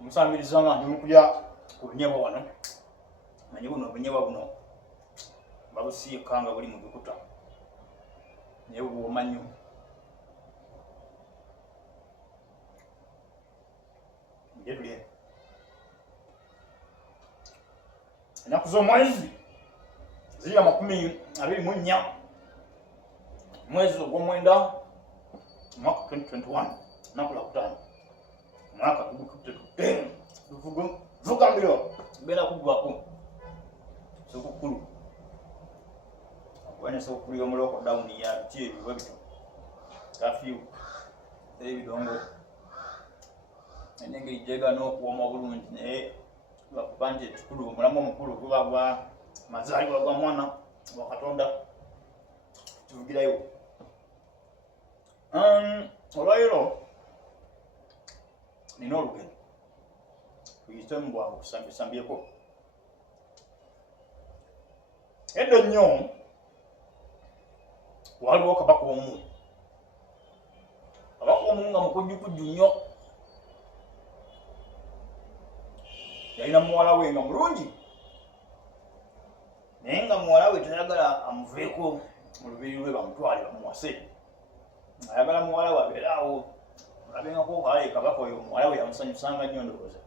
Omusambiriza amaanyi mukulya ku bunyebwa wano. Manyi buno obunyebwa buno babusiika nga buli mu bikuta. Naye bwooma nnyo. Tulye. Ennaku z'omwezi ziri 24 mwezi ogw'omwenda mwaka 2021 ennaku lwakutaano mwaka tugututte vuga mbiro genda kuggwako sekukulu wene sekukulu y'omu lockdown ya biki ebiwe bityo kafyu ebidongo engeri gyegana okuwoma obulungi naye lwakuba nti ekikulu omulamu omukulu guba gwa mazaalibwa gwa mwana wa Katonda tuvugirayo. Olwaleero nina olugendo tuyitemu bwangu tusambyeko. Edda ennyo waaliwo kabaka omu nga mukujjukujju nnyo. Yalina muwala we nga mulungi naye nga muwala we tayagala amuveeko mu lubiri lwe bamutwale bamuwase. Ayagala muwala we abeere awo abengako kale kabaka oyo muwala we yamusanyusanga nnyo ndowooza.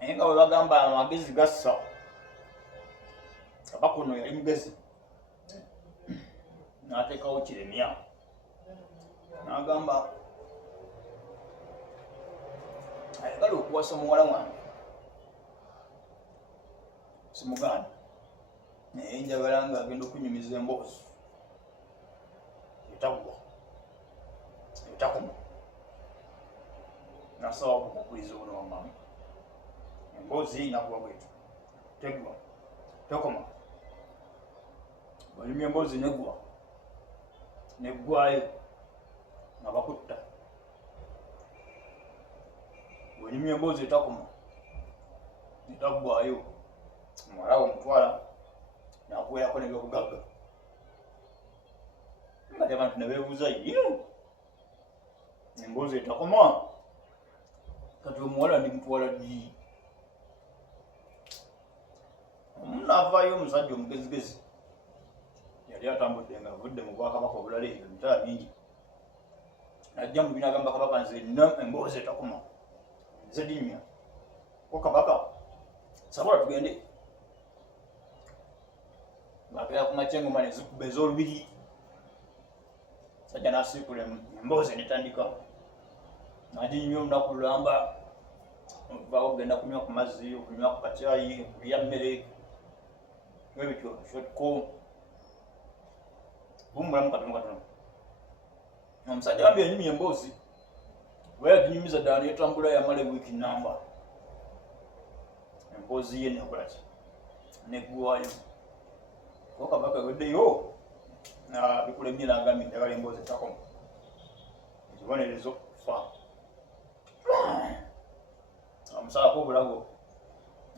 Naye nga bwe bagamba amagezi Gassa, kabaka ono yali mugezi n'ateekawo kiremya n'agamba ayagala okuwasa muwala wange simugaana naye njagala nga agenda okunyumiza emboozi etagwa etakoma. Nasaba okukukkiriza ono wamama emboozi inakuba bwetu tegwa tekoma. Bw'olimya emboozi neggwa neggwayo nga bakutta. Bw'olimya emboozi etakoma etaggwayo muwala we omutwala n'akuweerako n'ebyobugagga. Ngati abantu ne beebuuza emboozi etakoma kati omuwala ndimutwala ddi? Omu n'avaayo omusajja omugezigezi yali atambudde nga avudde mu bwakabaka obulala ebyo emitala mingi najja mu bina agamba kabaka nze nina emboozi etakoma nze dimya ko kabaka sabola tugende. Ng'akeera ku makya engoma ne zikuba ez'olubiri sajja n'asiikula emboozi netandika n'aginyumya olunaku lulamba okuvaawo okugenda kunywa ku mazzi okunywa ku kacaayi okulya mmere ebityo shotko bumulamu katono. Omusajja wambi yanyumya emboozi bwe yaginyumiza ddala netambula yamala ewiiki nnamba emboozi ye nekola ki neggwayo. Ko kabaka weddeyo bikulemye n'agambye njagala emboozi etakoma ekibonerezo fa amusalako obulago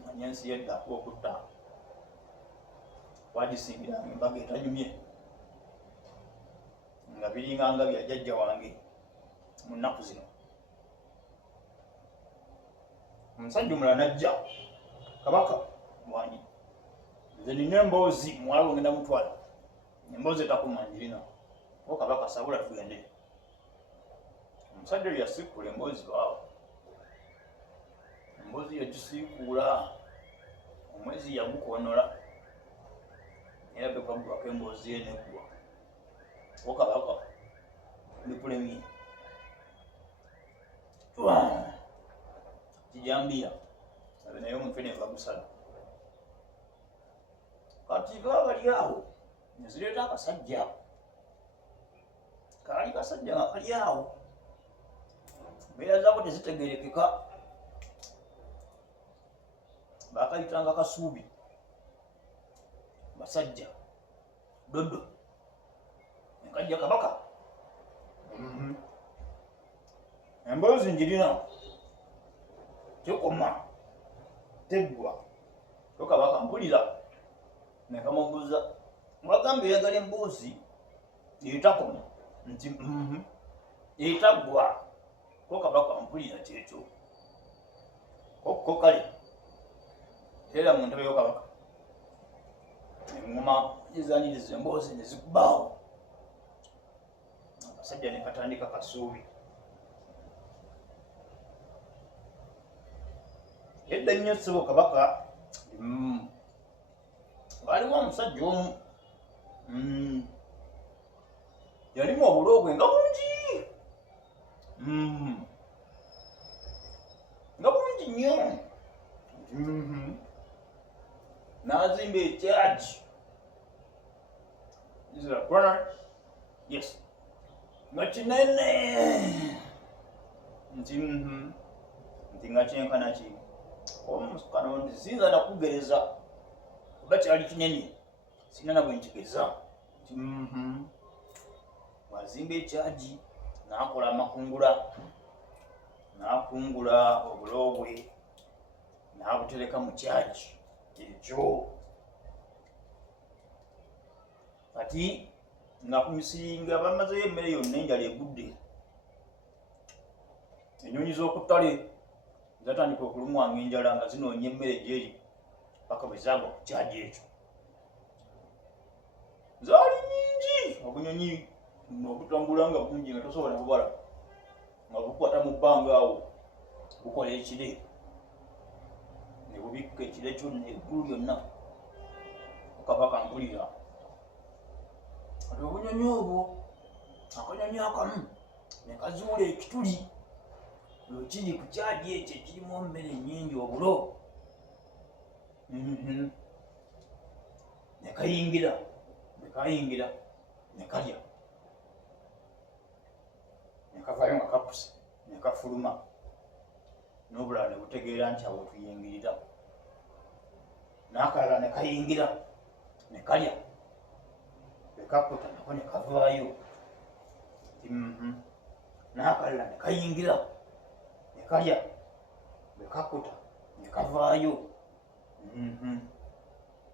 manya ensi yedda okutta wagisingira embaga etanyumye nga biringanga bya jjajja wange mu nnaku zino. Omusajja omulala najja kabaka wangi nze nina emboozi muwala we ngenda mutwala emboozi etakoma njirina ko kabaka sabula tugende. Omusajja oyo yasiikula emboozi waawo emboozi yagisiikuula omwezi yagukonola era bekaggwako emboozi ye neggwa ko kabaka bikulemye kijambiya abe naye omutwe ne bagusala. Kati baba bali awo nezireeta akasajja kaali kasajja nga kali awo mbeera zaako tezitegerekeka bakayitanga kasuubi basajja dodo enkajja kabaka emboozi njirina tekoma teggwa ko kabaka mpulira nekamubuuza mulagambye oyagala emboozi etakoma nti etaggwa ko Kabaka mpulira kyekyo ko kale era mu ntebe yo Kabaka engoma ezanyiriza emboozi ne zikubbaawo abasajja ne katandika kasuubi edda nnyo ssebo Kabaka waliwo omusajja omu yalimu obulogwe nga bungi nga bungi nnyo n'azimba ekyagi yes nga kinene nti nga kyenkana ki omusikano nti siyinza nakugereza oba kyali kinene sirina na bwe nkigeza nti wazimba ekyagi n'akola amakungula n'akungula obulogwe n'abutereka mu kyagi ekyo kati nga ku misiri nga bamazeyo emmere yonna enjala egudde ennyonyi z'okuttale zatandika okulumwanga enjala nga zinoonya emmere gyeri paka bwe zaagwa ku kyagi ekyo zaali nnyingi obunyonyi okutambula nga bungi nga tosobola bubala nga bukwata mu bbanga awo bukola ekire ne bubikka ekire kyonna eggulu lyonna Kabaka mpulira ati obunyonyi obwo akanyonyi akamu ne kazuula ekituli kiri ku kyagi ekyo ekirimu emmere nnyingi obulo ne kayingira ne kalya ne kavayo nga kakusa ne kafuluma n'obulala ne butegeera nti awo tuyingirira n'akalala ne kayingira ne kalya bekakuta nako ne kavaayo n'akalala ne kayingira ne kalya bekakuta ne kavaayo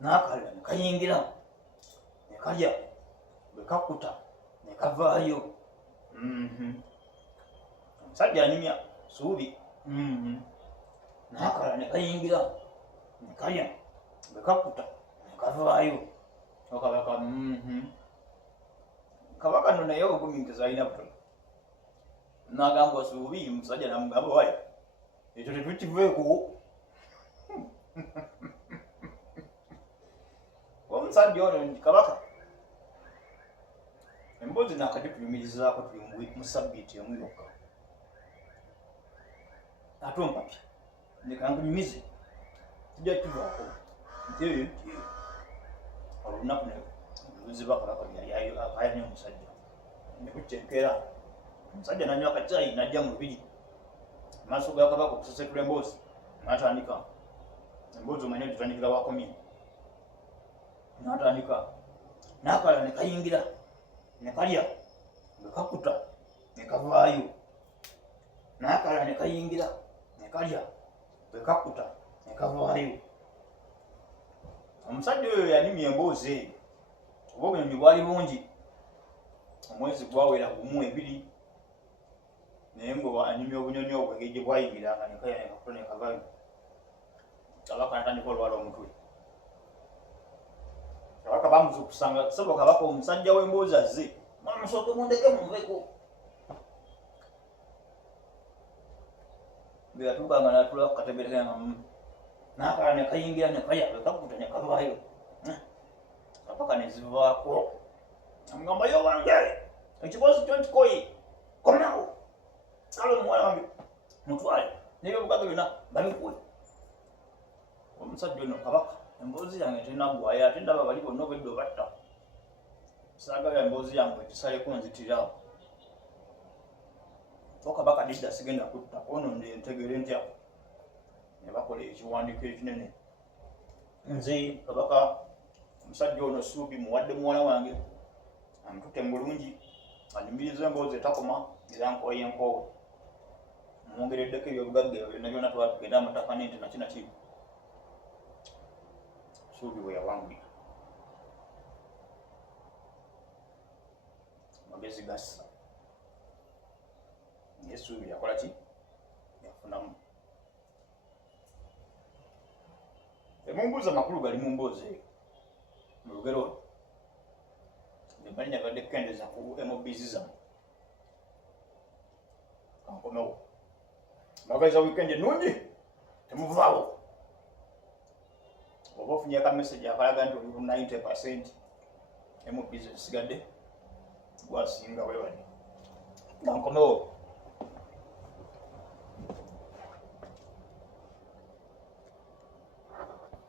n'akalala ne kayingira ne kalya bekakuta ne kavaayo omusajja anyumya suubi n'akalala ne kayingira ne kalya bekakuta ne kavaayo Kabaka Kabaka no naye obugumiikiriza alina butono n'agamba suubi musajja namugamba wayo ekyo tetukiveeko omusajja ono nti Kabaka emboozi naakati tuyimirizaako tuli mu sabbiiti emu yokka ate ompapya nekankunyumize tujja kivaako nti eyo olunaku luziba Kabaka ayanya omusajja nekukyenkera omusajja nanywa akacaayi najja mu lubiri maaso ga Kabaka okusesetula emboozi n'atandika emboozi omanye tutandikira wakomye n'atandika n'akalala ne kayingira ne kalya ne kakuta ne kavaayo n'akalala ne kayingira ne kalya ne kakuta ne kavaayo omusajja oyo yanimya emboozi eyo oba obunyonyi bwali bungi omwezi gwawera gumu ebiri naye ngo anyumya obunyonyi obwo engeri gye bwayingiranga ne kalya ne kakuta ne kavaayo Kabaka natandika olwala omutwe Kabaka bamuzukusanga sebo Kabaka omusajja w'emboozi azze mwamusooke mundeke munveko bwe yatuukanga n'atula ku katebe nga n'akalala ne kayingira ne kalya bekakuta ne kavaayo Kabaka ne zivaako amugamba yo wange ekiboozi kyo nkikoye komawo kale omuwala wange mutwale n'ebyobugaga byonna babikuwe omusajja ono Kabaka emboozi yange tenaggwayo ate ndaba bali bonna obwedda obatta saagala emboozi yange ekisaleko nzitiraawo so Kabaka didda sigenda kutta ono ntegere ntya ne bakola ekiwandiiko ekinene nze Kabaka omusajja ono suubi muwadde muwala wange amututte mu bulungi anyumiriza emboozi etakoma era nkoye enkoowe mwongereddeko ebyobugagga ebyo byonna byonna twatugenda amataka n'ente nakinaki suubi bwe yawangulira Amagezi Gassa essuubi yakola ki yafunamu. Emumbuuza amakulu gali mu mboozi eyo mu lugero olwo nemali nyagadde kukendeeza ku emobizi zammwe kankomewo mbagaliza wiikendi ennungi temuvaawo. Oba ofunye akameseji akalaga nti oli 90% emobizi zisigadde gwasinga webali kankomewo.